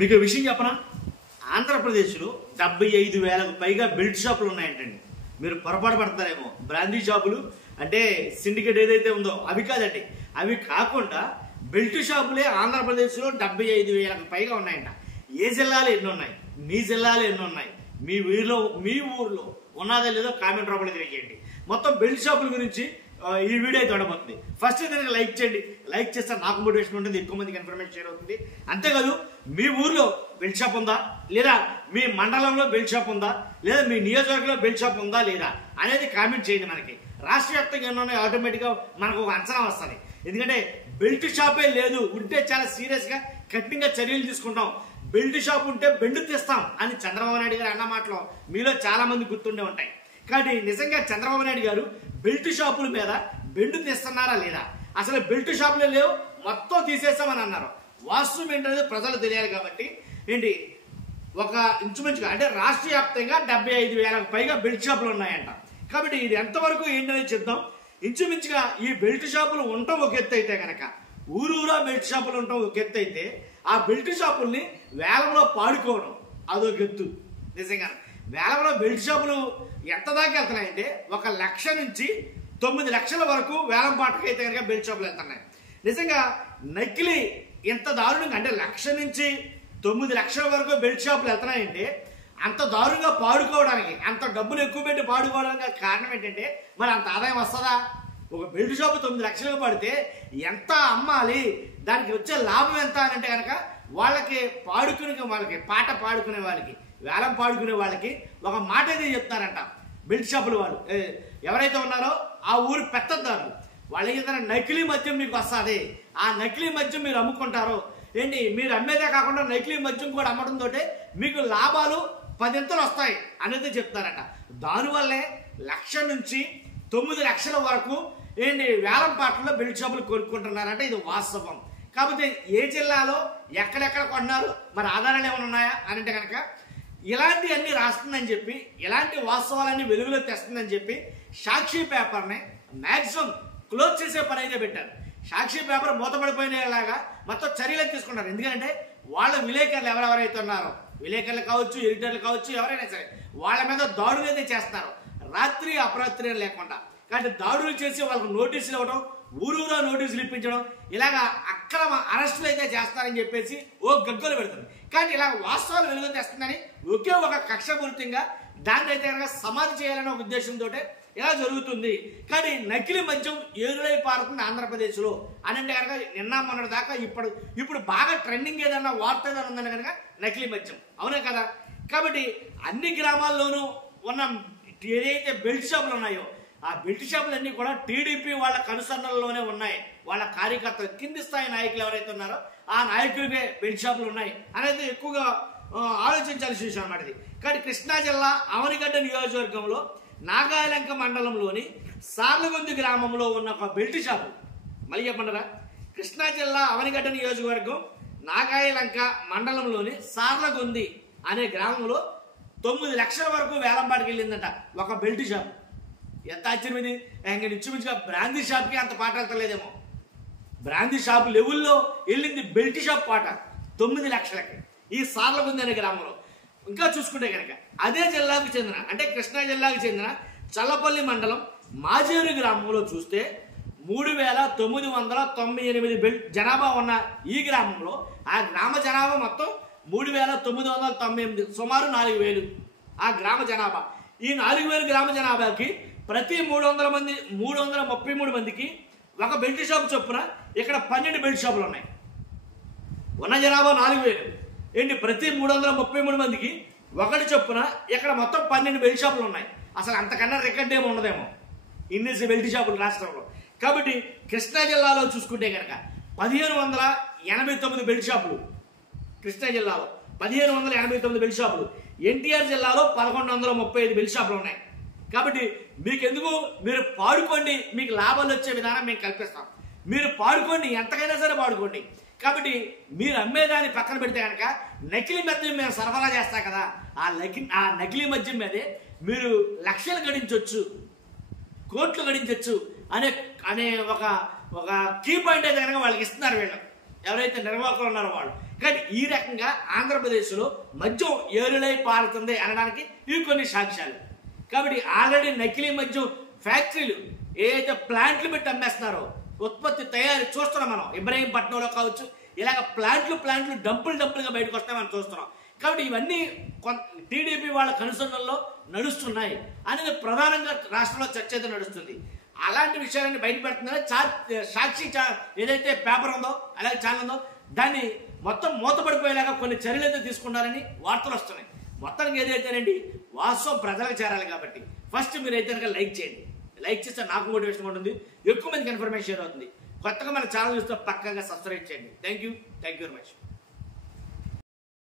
మీకు విషయం చెప్పనా, ఆంధ్రప్రదేశ్లో 75,000కు పైగా బెల్ట్ షాపులు ఉన్నాయంటండి. మీరు పొరపాటు పడతారేమో, బ్రాందీ షాపులు అంటే సిండికేట్ ఏదైతే ఉందో అవి కాదండి. అవి కాకుండా బెల్ట్ షాపులే ఆంధ్రప్రదేశ్లో 75,000కు పైగా ఉన్నాయంట. ఏ జిల్లాలో ఎన్ని ఉన్నాయి, మీ జిల్లాలో ఎన్ని ఉన్నాయి, మీ ఊర్లో ఉన్నదో లేదో కామెంట్ రూపంలో తెలియజేయండి. మొత్తం బెల్ట్ షాపుల గురించి ఈ వీడియో అయితే ఉండబోతుంది. ఫస్ట్ దానికి లైక్ చేయండి. లైక్ చేస్తే నాకు మోటివేషన్ ఉంటుంది, ఎక్కువ మందికి ఇన్ఫర్మేషన్ షేర్ అవుతుంది. అంతేకాదు, మీ ఊర్లో బెల్ట్ షాప్ ఉందా లేదా, మీ మండలంలో బెల్ట్ షాప్ ఉందా లేదా, మీ నియోజకవర్గంలో బెల్ట్ షాప్ ఉందా లేదా అనేది కామెంట్ చేయండి. మనకి రాష్ట్ర వ్యాప్తంగా ఎన్నో ఆటోమేటిక్గా మనకు ఒక అంచనా వస్తుంది. ఎందుకంటే బెల్ట్ షాపే లేదు, ఉంటే చాలా సీరియస్గా కఠినంగా చర్యలు తీసుకుంటాం. బెల్ట్ షాప్ ఉంటే బెండు తీస్తాం అని చంద్రబాబు నాయుడు గారు అన్న మాటలు మీలో చాలా మంది గుర్తుండే ఉంటాయి. కానీ నిజంగా చంద్రబాబు నాయుడు గారు బెల్ట్ షాపుల మీద బెండు తీస్తున్నారా లేదా, అసలు బెల్ట్ షాపులే లేవు మొత్తం తీసేస్తామని అన్నారు. వాస్తవం ఏంటనేది ప్రజలు తెలియాలి. కాబట్టి ఏంటి, ఒక ఇంచుమించుగా అంటే రాష్ట్ర వ్యాప్తంగా 75,000కు పైగా బెల్ట్ షాపులు ఉన్నాయంట. కాబట్టి ఇది ఎంతవరకు ఏంటనేది చెప్తాం. ఇంచుమించుగా ఈ బెల్ట్ షాపులు ఉండటం ఒక ఎత్తు అయితే కనుక, ఊరూరా బెల్ట్ షాపులు ఉండటం ఒక ఎత్తు అయితే, ఆ బెల్ట్ షాపుల్ని వేలంలో పాడుకోవడం అదొక ఎత్తు. నిజంగా వేలంలో బెల్ట్ షాపులు ఎంత దాకా వెళ్తున్నాయంటే 1 లక్ష నుంచి 9 లక్షల వరకు వేలం పాటకు అయితే కనుక బెల్ట్ షాపులు వెళ్తున్నాయి. నిజంగా నకిలీ ఎంత దారుణంగా అంటే 1 లక్ష నుంచి 9 లక్షల వరకు బెల్ట్ షాపులు వెళ్తున్నాయంటే, అంత దారుణంగా పాడుకోవడానికి, అంత డబ్బులు ఎక్కువ పెట్టి పాడుకోవడానికి కారణం ఏంటంటే, మరి అంత ఆదాయం వస్తుందా? ఒక బెల్ట్ షాపు 9 లక్షలకు పడితే ఎంత అమ్మాలి, దానికి వచ్చే లాభం ఎంత అని అంటే కనుక, వాళ్ళకి పాట పాడుకునే వాళ్ళకి, వేలం పాడుకునే వాళ్ళకి ఒక మాట అయితే చెప్తారంట బెల్ట్ షాపులు వాళ్ళు ఎవరైతే ఉన్నారో ఆ ఊరు పెత్తదారులు. వాళ్ళకి ఏదైనా నకిలీ మద్యం మీకు వస్తుంది, ఆ నకిలీ మద్యం మీరు అమ్ముకుంటారో ఏంటి, మీరు అమ్మేదే కాకుండా నకిలీ మద్యం కూడా అమ్మడంతో మీకు లాభాలు 10 వస్తాయి అనేది చెప్తారట. దానివల్లే 1 లక్ష నుంచి 9 లక్షల వరకు ఏంటి వేలం పాటల్లో బెల్ట్ షాపులు కొనుక్కుంటున్నారంటే ఇది వాస్తవం. కాకపోతే ఏ జిల్లాలో ఎక్కడెక్కడ కొన్నారు, మరి ఆధారాలు ఏమైనా ఉన్నాయా అని అంటే కనుక, ఇలాంటి అన్ని రాస్తుందని చెప్పి, ఇలాంటి వాస్తవాలన్నీ వెలుగులో తెస్తుందని చెప్పి సాక్షి పేపర్ని మ్యాక్సిమం క్లోజ్ చేసే పని అయితే పెట్టారు. సాక్షి పేపర్ మూతపడిపోయినలాగా మొత్తం చర్యలు తీసుకున్నారు. ఎందుకంటే వాళ్ళ విలేకరులు ఎవరెవరైతే ఉన్నారో, విలేకరులు కావచ్చు, ఎడిటర్లు కావచ్చు, ఎవరైనా సరే వాళ్ళ మీద దాడులు అయితే చేస్తున్నారు, రాత్రి అపరాత్రి లేకుండా. కాబట్టి దాడులు చేసి వాళ్ళకు నోటీసులు ఇవ్వడం, ఊరూరా నోటీసులు ఇప్పించడం, ఇలాగా అక్రమ అరెస్టులు అయితే చేస్తారని చెప్పేసి గగ్గోలు పెడతారు. కానీ ఇలా వాస్తవాలు వెలుగు తెస్తుందని ఒకే ఒక కక్షపూరితంగా దాన్ని అయితే కనుక సమాధి చేయాలనే ఒక ఉద్దేశంతో ఇలా జరుగుతుంది. కానీ నకిలీ మద్యం ఏరులై పారుతుంది ఆంధ్రప్రదేశ్లో అని అంటే కనుక, నిన్న మొన్నటి దాకా ఇప్పుడు బాగా ట్రెండింగ్ ఏదన్నా వార్త ఏదైనా ఉందని కనుక నకిలీ మద్యం, అవునే కదా. కాబట్టి అన్ని గ్రామాల్లోనూ ఉన్న ఏదైతే బెల్ట్ షాపులు ఉన్నాయో, ఆ బెల్ట్ షాపులన్నీ కూడా టీడీపీ వాళ్ళ కనుసన్నల్లోనే ఉన్నాయి. వాళ్ళ కార్యకర్తలు, కింది స్థాయి నాయకులు ఎవరైతే ఉన్నారో ఆ నాయకులకే బెల్ట్ షాపులు ఉన్నాయి అనేది ఎక్కువగా ఆలోచించాల్సిన విషయం అన్నమాట ఇది. కానీ కృష్ణా జిల్లా అవనిగడ్డ నియోజకవర్గంలో నాగాయలంక మండలంలోని సార్లగొంది గ్రామంలో ఉన్న ఒక బెల్ట్ షాపు, మళ్ళీ చెప్పంటారా, కృష్ణా జిల్లా అవనిగడ్డ నియోజకవర్గం నాగాయలంక మండలంలోని సార్లగొంది అనే గ్రామంలో 9 లక్షల వరకు వేలంపాటికి వెళ్ళిందట ఒక బెల్ట్ షాప్. ఎంత ఆశ్చర్యం ఇది. ఇంకా ఇంచుమించుగా బ్రాందీ షాప్కి అంత పాట వెళ్తలేదేమో. బ్రాందీ షాప్ లెవెల్లో వెళ్ళింది బెల్ట్ షాప్ పాట 9 లక్షలకి ఈ సార్లగొంది అనే గ్రామంలో. ఇంకా చూసుకుంటే కనుక అదే జిల్లాకు చెందిన, అంటే కృష్ణా జిల్లాకు చెందిన చల్లపల్లి మండలం మాజేరు గ్రామంలో చూస్తే 3,998 జనాభా ఉన్న ఈ గ్రామంలో ఆ గ్రామ జనాభా మొత్తం 3,998, సుమారు 4,000 ఆ గ్రామ జనాభా. ఈ 4,000 గ్రామ జనాభాకి ప్రతి 333 మందికి ఒక బెల్ట్ షాప్ చొప్పున ఇక్కడ 12 బెల్ట్ షాపులు ఉన్నాయి. ఉన్న జనాభా 4,000 ఏంటి, ప్రతి 333 మందికి ఒకటి చొప్పున ఇక్కడ మొత్తం 12 బెల్ట్ షాపులు ఉన్నాయి. అసలు అంతకన్నా రికార్డ్ ఏమి ఉండదేమో ఇన్నేసి బెల్ట్ షాపులు రాష్ట్రంలో. కాబట్టి కృష్ణా జిల్లాలో చూసుకుంటే కనుక 1,589 బెల్ట్ షాపులు, కృష్ణా జిల్లాలో 1,589 బెల్ట్ షాపులు. ఎన్టీఆర్ జిల్లాలో 1,135 బెల్ట్ షాపులు ఉన్నాయి. కాబట్టి మీకెందుకు, మీరు పాడుకోండి, మీకు లాభాలు వచ్చే విధానం మేము కల్పిస్తాం. మీరు పాడుకోండి, ఎంతకైనా సరే పాడుకోండి. కాబట్టి మీరు అమ్మేదాన్ని పక్కన పెడితే కనుక నకిలీ మద్యం మేము సరఫరా చేస్తాం కదా, ఆ నకిలీ మద్యం మీదే మీరు లక్షలు గడించవచ్చు, కోట్లు గడించవచ్చు అనే ఒక కీ పాయింట్ అయితే కనుక వాళ్ళకి ఇస్తున్నారు వీళ్ళు, ఎవరైతే నిర్వాహకులు ఉన్నారో వాళ్ళు. కానీ ఈ రకంగా ఆంధ్రప్రదేశ్లో మద్యం ఏరులై పారుతుంది అనడానికి ఇవి కొన్ని సాక్ష్యాలు. కాబట్టి ఆల్రెడీ నకిలీ మద్యం ఫ్యాక్టరీలు ఏదైతే ప్లాంట్లు పెట్టి అమ్మేస్తున్నారో, ఉత్పత్తి తయారీ చూస్తున్నాం మనం. ఇబ్రహీంపట్నంలో కావచ్చు, ఇలాగ ప్లాంట్లు డంపులుగా బయటకు వస్తాయి మనం చూస్తున్నాం. కాబట్టి ఇవన్నీ టీడీపీ వాళ్ళ కనుసన్నల్లో నడుస్తున్నాయి అనేది ప్రధానంగా రాష్ట్రంలో చర్చ అయితే నడుస్తుంది. అలాంటి విషయాలన్నీ బయట పెడుతున్నారని సాక్షి ఏదైతే పేపర్ ఉందో, అలాగే ఛానల్ ఉందో, దాన్ని మొత్తం మూతపడిపోయేలాగా కొన్ని చర్యలు అయితే తీసుకున్నారని వార్తలు వస్తున్నాయి. మొత్తానికి ఏదైతేనండి వాస్తవం ప్రజలకు చేరాలి. కాబట్టి ఫస్ట్ మీరు అయితే కనుక లైక్ చేయండి. లైక్ చేస్తే నాకు మోటివేషన్ ఉంటుంది, ఎక్కువ మందికి ఇన్ఫర్మేషన్ షేర్ అవుతుంది. కొత్తగా మన ఛానల్ చూస్తే పక్కాగా సబ్స్క్రైబ్ చేయండి. Thank you very much.